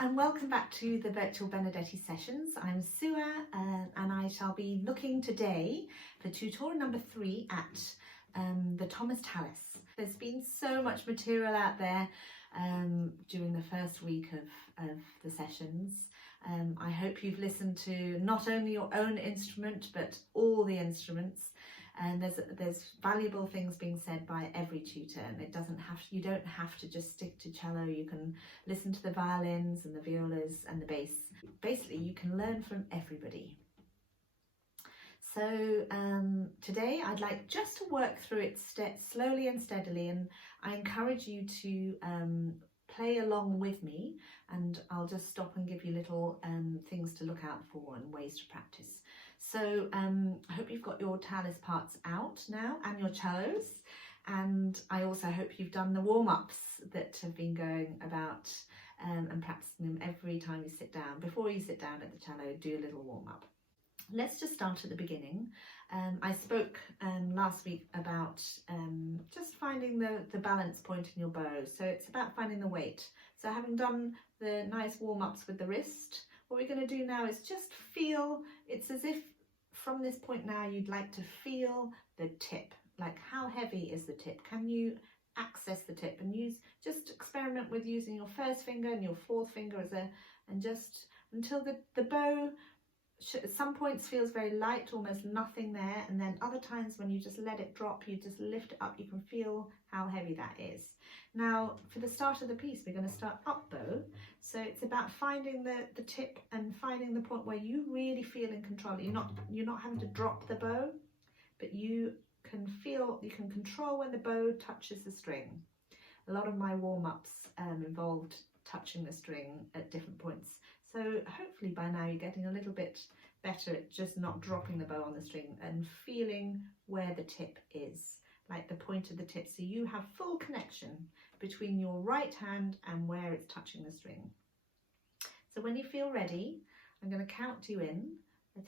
and welcome back to the virtual Benedetti sessions. I'm Sua and I shall be looking today for tutorial number 3 at the Thomas Tallis. There's been so much material out there during the first week of the sessions. I hope you've listened to not only your own instrument but all the instruments. And there's valuable things being said by every tutor, and you don't have to just stick to cello. You can listen to the violins and the violas and the bass. Basically, you can learn from everybody. So today I'd like just to work through it slowly and steadily, and I encourage you to play along with me, and I'll just stop and give you little things to look out for and ways to practice. So I hope you've got your Tallis parts out now and your cellos, and I also hope you've done the warm-ups that have been going about and practicing them every time you sit down. Before you sit down at the cello, do a little warm-up. Let's just start at the beginning. I spoke last week about just finding the balance point in your bow. So it's about finding the weight. So having done the nice warm-ups with the wrist, what we're going to do now is just feel, it's as if from this point now you'd like to feel the tip. Like, how heavy is the tip? Can you access the tip? And just experiment with using your first finger and your fourth finger and just until the bow at some points feels very light, almost nothing there, and then other times when you just let it drop, you just lift it up, you can feel how heavy that is. Now for the start of the piece we're going to start up bow, so it's about finding the tip and finding the point where you really feel in control. You're not having to drop the bow, but you can control when the bow touches the string. A lot of my warm-ups involved touching the string at different points. So hopefully by now you're getting a little bit better at just not dropping the bow on the string and feeling where the tip is, like the point of the tip. So you have full connection between your right hand and where it's touching the string. So when you feel ready, I'm going to count you in,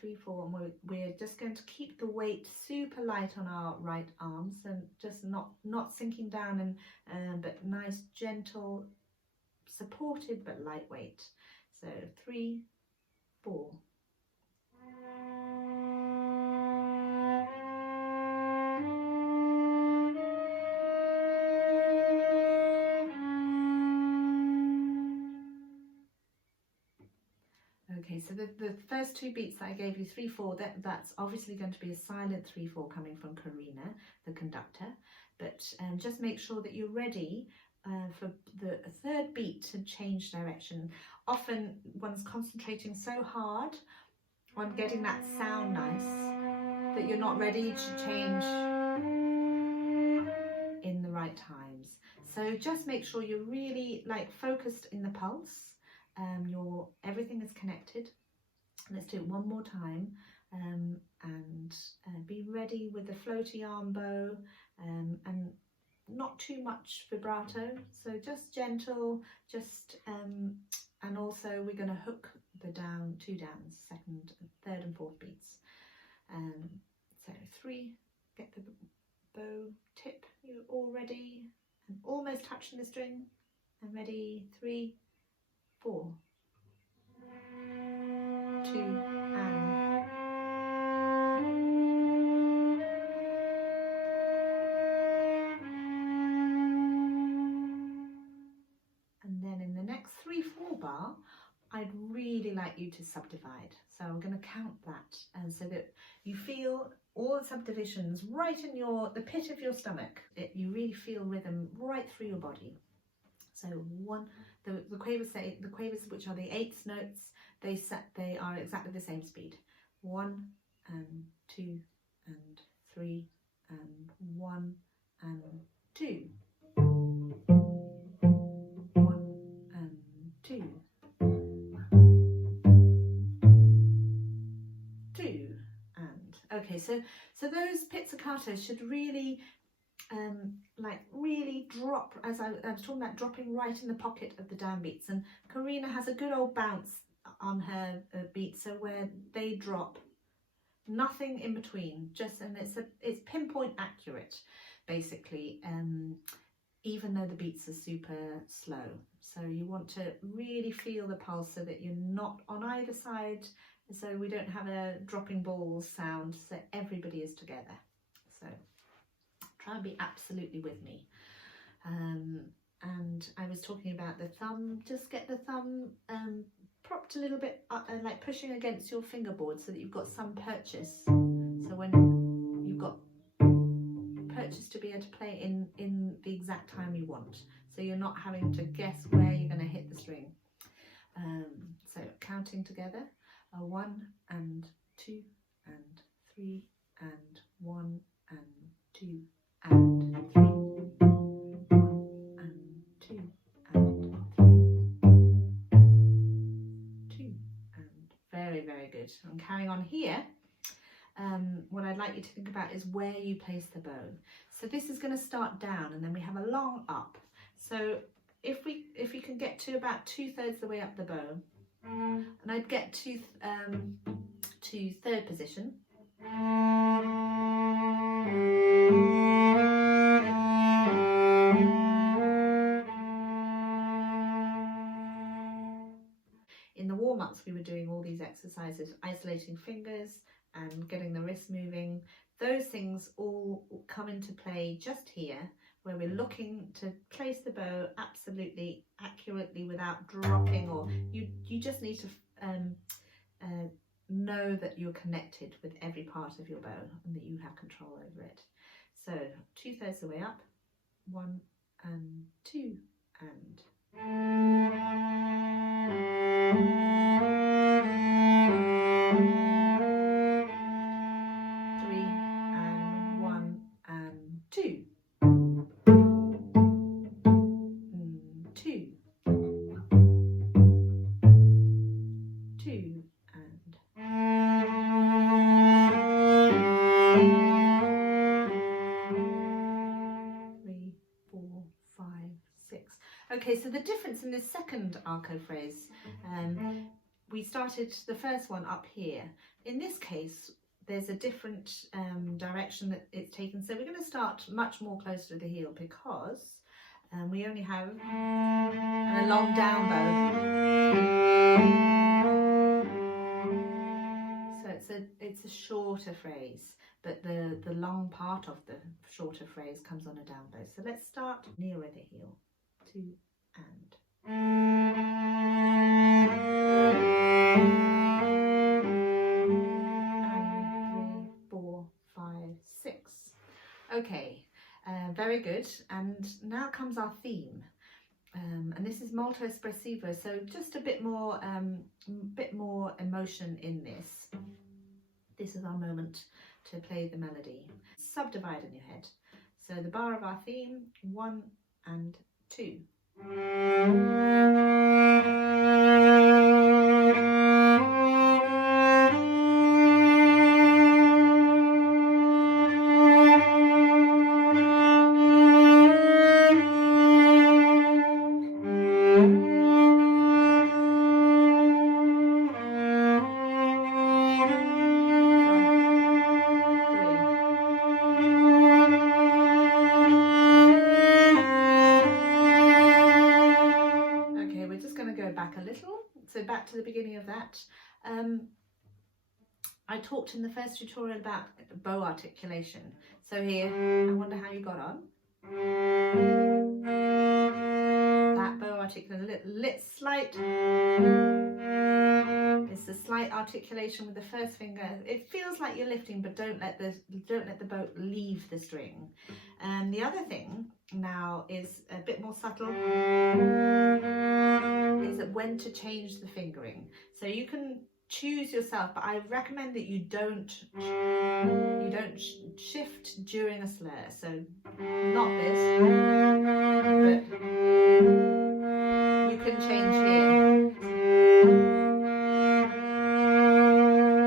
3, 4, and we're just going to keep the weight super light on our right arms and just not sinking down, and but nice, gentle, supported but lightweight. So 3, 4. Okay, so the first 2 beats that I gave you, 3, 4, that's obviously going to be a silent 3, 4 coming from Karina, the conductor, but just make sure that you're ready for the 3rd beat to change direction. Often one's concentrating so hard on getting that sound nice that you're not ready to change in the right times. So just make sure you're really focused in the pulse. Everything is connected. Let's do it one more time, and be ready with the floaty arm bow, and not too much vibrato, so just gentle, and also we're going to hook the 2 downs, 2nd, 3rd and 4th beats. So 3, get the bow tip, you're all ready and almost touching the string, and ready, 3, 4, 2 and then in the next 3, 4 bar I'd really like you to subdivide. So I'm going to count that, and so that you feel all the subdivisions right in the pit of your stomach. You really feel rhythm right through your body. So the quavers, which are the 8th notes, they are exactly the same speed. 1 and 2 and 3 and 1 and 2. 1 and 2. 2 and okay. So those pizzicatos should really really drop, as I was talking about, dropping right in the pocket of the downbeats. And Karina has a good old bounce on her beat, so where they drop, nothing in between, and it's pinpoint accurate basically. even though the beats are super slow. So you want to really feel the pulse so that you're not on either side, so we don't have a dropping balls sound, so everybody is together. So try and be absolutely with me. And I was talking about the thumb, just get the thumb propped a little bit, like pushing against your fingerboard so that you've got some purchase. So when you've got purchase to be able to play in the exact time you want. So you're not having to guess where you're going to hit the string. So counting together, 1 and 2 and 3 and 1 and 2 and 3. 1 and 2 and 3. 2 and very, very good. I'm carrying on here. What I'd like you to think about is where you place the bow. So this is going to start down and then we have a long up. So if you can get to about 2/3 the way up the bow, and I'd get to third position. In the warm-ups we were doing all these exercises, isolating fingers and getting the wrists moving. Those things all come into play just here, where we're looking to place the bow absolutely accurately without dropping, or you just need to know that you're connected with every part of your bow and that you have control over it. So 2/3 the way up, 1 and 2 and 3 and 1 and 2. 2. 2 and 3, 4, 5, 6. Okay, so the difference in this second arco phrase, we started the first one up here. In this case, there's a different direction that it's taken. So we're going to start much more close to the heel because we only have a long down bow. So it's a shorter phrase, but the long part of the shorter phrase comes on a down bow. So let's start nearer the heel. 2 and 3, 4, 5, 6. Okay, very good. And now comes our theme, and this is molto espressivo. So just a bit more emotion in this. This is our moment to play the melody. Subdivide in your head. So the bar of our theme, 1 and 2. So back to the beginning of that. I talked in the first tutorial about bow articulation. So here, I wonder how you got on. That bow articulation, it's a slight articulation with the first finger. It feels like you're lifting, but don't let the bow leave the string. And the other thing now is a bit more subtle. Is that when to change the fingering. So you can choose yourself, but I recommend that you don't shift during a slur. So not this, but you can change here.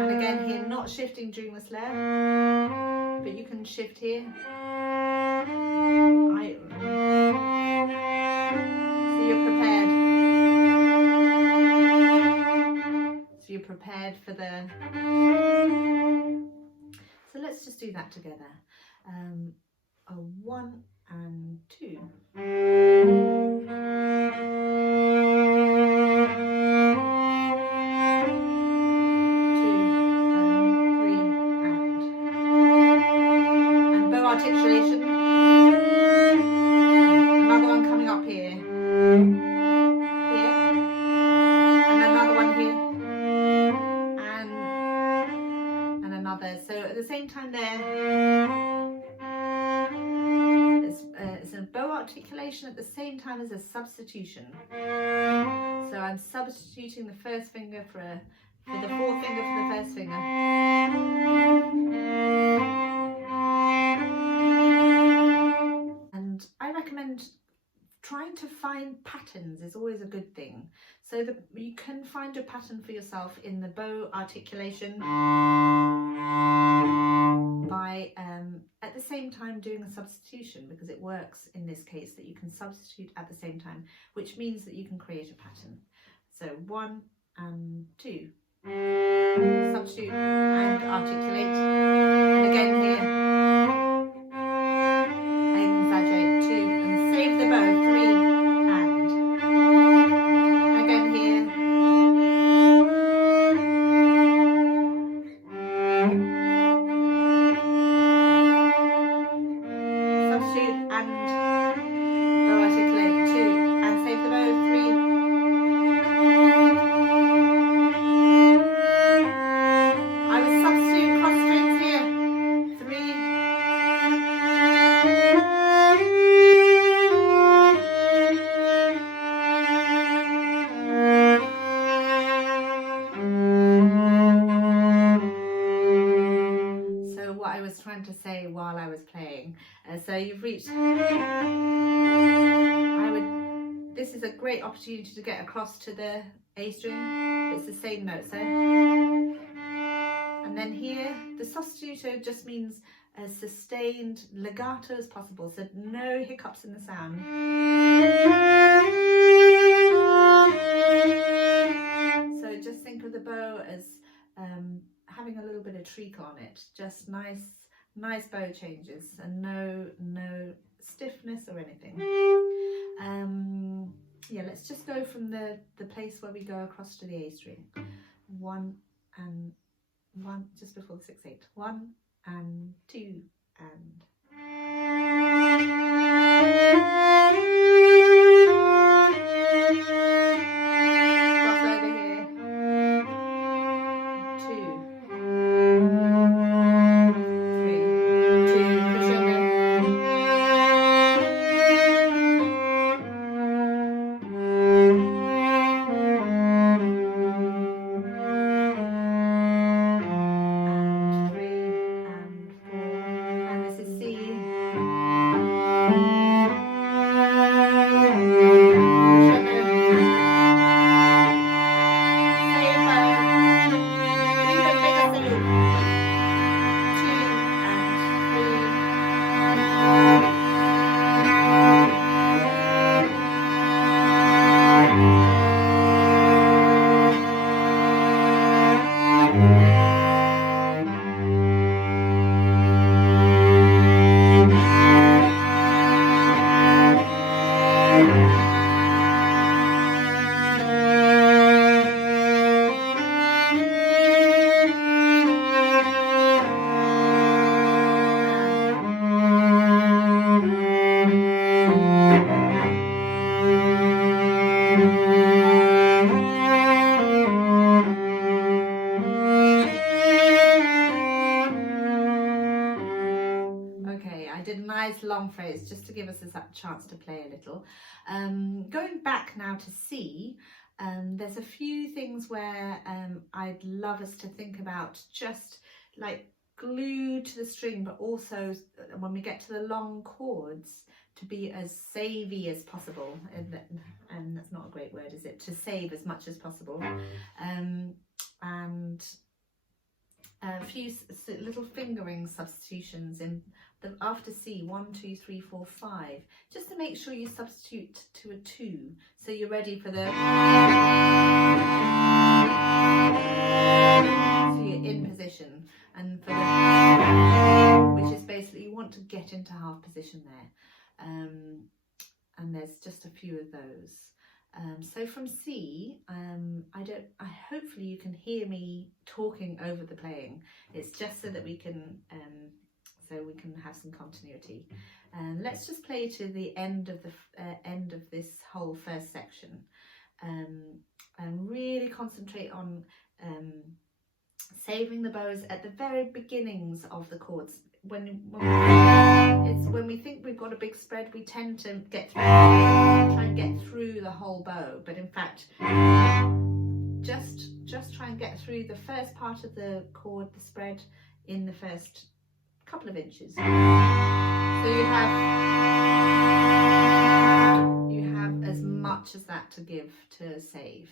And again here, not shifting during the slur, but you can shift here. So you're prepared. You're prepared for the... So let's just do that together. A 1 and 2. Articulation. Another one coming up here, and another one here, and another. So at the same time there, it's a bow articulation at the same time as a substitution. So I'm substituting the first finger for the fourth finger for the first finger. I recommend trying to find patterns is always a good thing. So you can find a pattern for yourself in the bow articulation by at the same time doing a substitution, because it works in this case that you can substitute at the same time, which means that you can create a pattern. So 1 and 2, substitute and articulate, and again here. To say while I was playing. So you've reached, this is a great opportunity to get across to the A string. It's the same note, so, and then here the sostituto just means as sustained legato as possible, so no hiccups in the sound. So just think of the bow as having a little bit of treacle on it, just nice bow changes, and no stiffness or anything. Yeah, let's just go from the place where we go across to the A string. 1 and 1, just before the 6/8. 1 and 2 and. Cross over here. 2. Long phrase just to give us a chance to play a little. Going back now to C, there's a few things where I'd love us to think about just like glue to the string, but also when we get to the long chords to be as savey as possible, and that's not a great word, is it, to save as much as possible, and a few little fingering substitutions in the after C, 1, 2, 3, 4, 5, just to make sure you substitute to a 2, so you're ready for the, so you're in position, and for the, which is basically you want to get into half position there. and there's just a few of those. So from C, hopefully you can hear me talking over the playing. It's just so that we can have some continuity. And let's just play to the end of this whole first section, and really concentrate on saving the bows at the very beginnings of the chords. When we think we've got a big spread, we tend to try and get through the whole bow, but in fact just try and get through the first part of the chord, the spread, in the first couple of inches. So you have as much as that to give to save.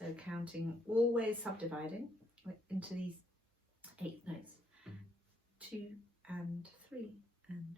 So counting, always subdividing into these 8 notes. 2 and 3 and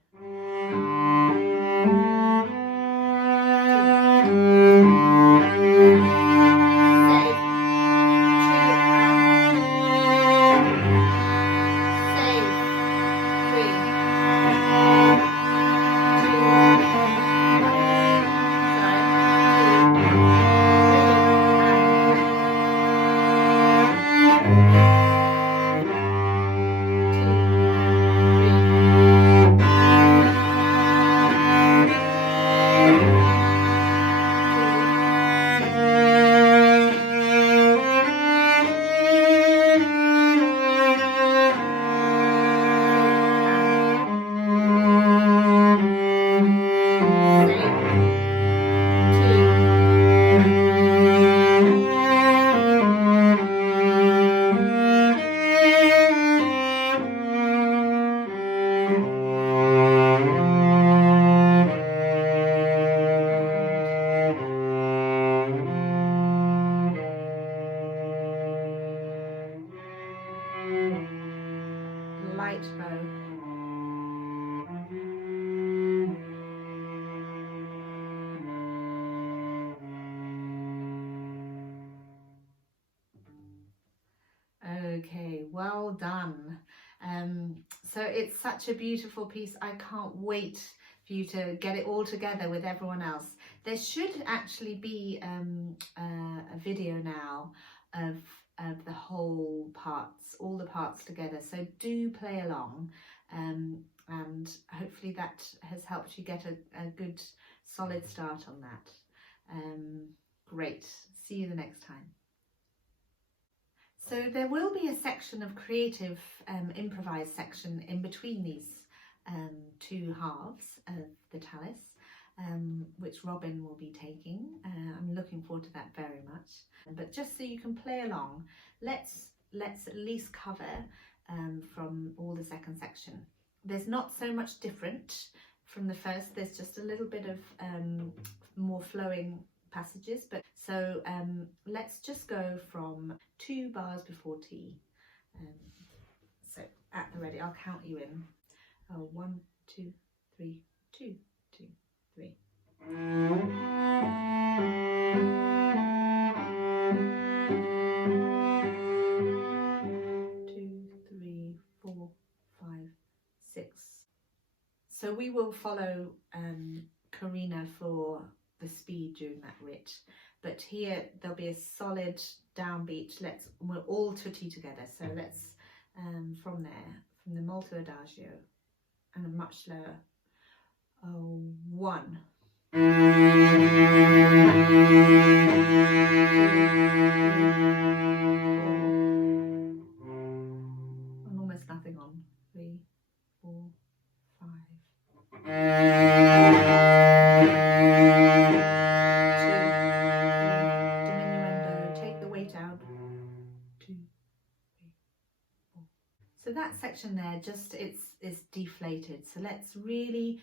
light bow. Okay, well done. So it's such a beautiful piece. I can't wait for you to get it all together with everyone else. There should actually be a video now of the whole parts, all the parts together. So do play along, and hopefully that has helped you get a good solid start on that. Great. See you the next time. So there will be a section of creative improvised section in between these 2 halves of the tallis, which Robin will be taking. I'm looking forward to that very much. But just so you can play along, let's at least cover from all the second section. There's not so much different from the first. There's just a little bit of more flowing passages, but so let's just go from 2 bars before T. So at the ready, I'll count you in. 1, 2, 3, 2, 2, 3. 2, 3, 4, 5, 6. So we will follow Karina for the speed during that rit, but here there'll be a solid downbeat. We're all tutti together, so let's from there, from the molto adagio, and a much slower. 1, 2, 4, and almost nothing on. 3, 4, 5. So that section there, just it's deflated. So let's really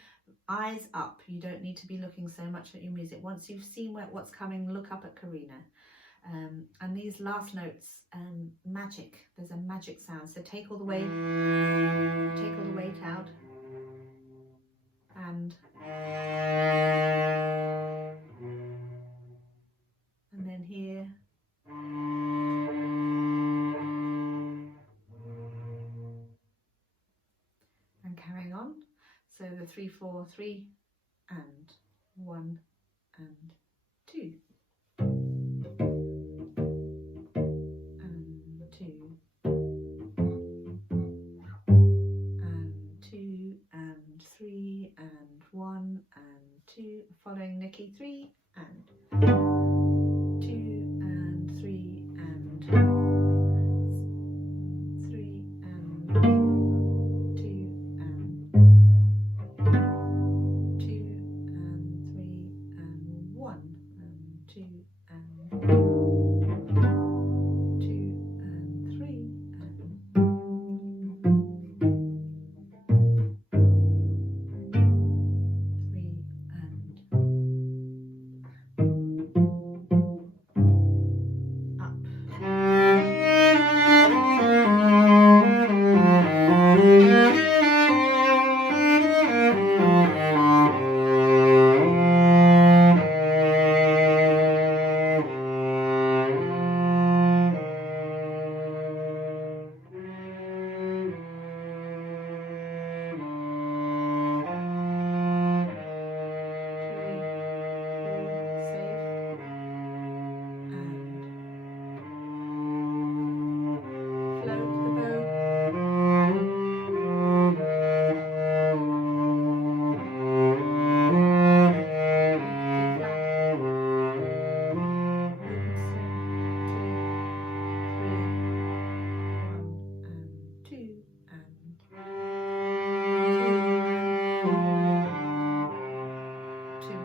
eyes up. You don't need to be looking so much at your music. Once you've seen what's coming, look up at Karina. And these last notes, magic. There's a magic sound. So take all the weight out, and then here. And carrying on. So the 3, 4, 3 and 1 and 2 and 2 and 2 and 3 and 1 and 2, following Nikki, 3 and 2 and 3 and 3 and 2 and 2 and 3 and 1 and 2 and 2 and 3 and 3 and up.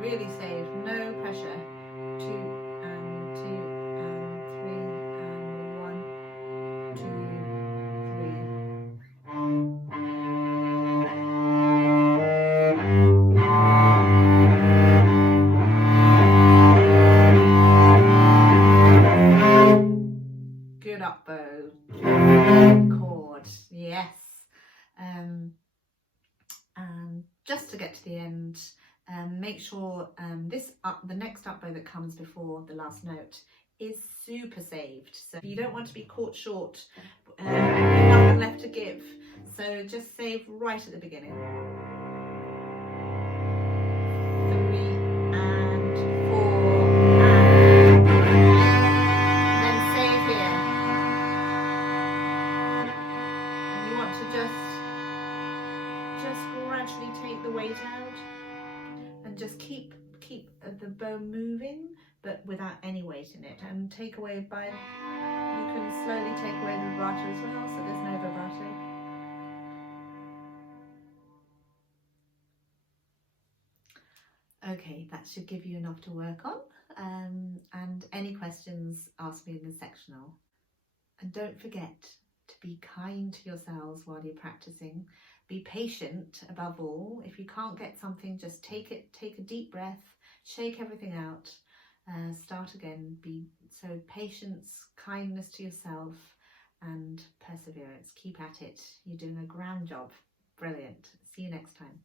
Really safe, no pressure. 2 and 2 and 3 and 1, 2, 3. Good up bow. Chord, yes. And just to get to the end, make sure the next up bow that comes before the last note is super saved. So you don't want to be caught short, nothing left to give. So just save right at the beginning. 3 and 4 and then save here. And you want to just gradually take the weight out. And just keep the bow moving, but without any weight in it. And take away you can slowly take away the vibrato as well, so there's no vibrato. Okay, that should give you enough to work on. And any questions, ask me in the sectional. And don't forget to be kind to yourselves while you're practicing. Be patient above all. If you can't get something, just take a deep breath, shake everything out, start again. So patience, kindness to yourself and perseverance. Keep at it. You're doing a grand job. Brilliant. See you next time.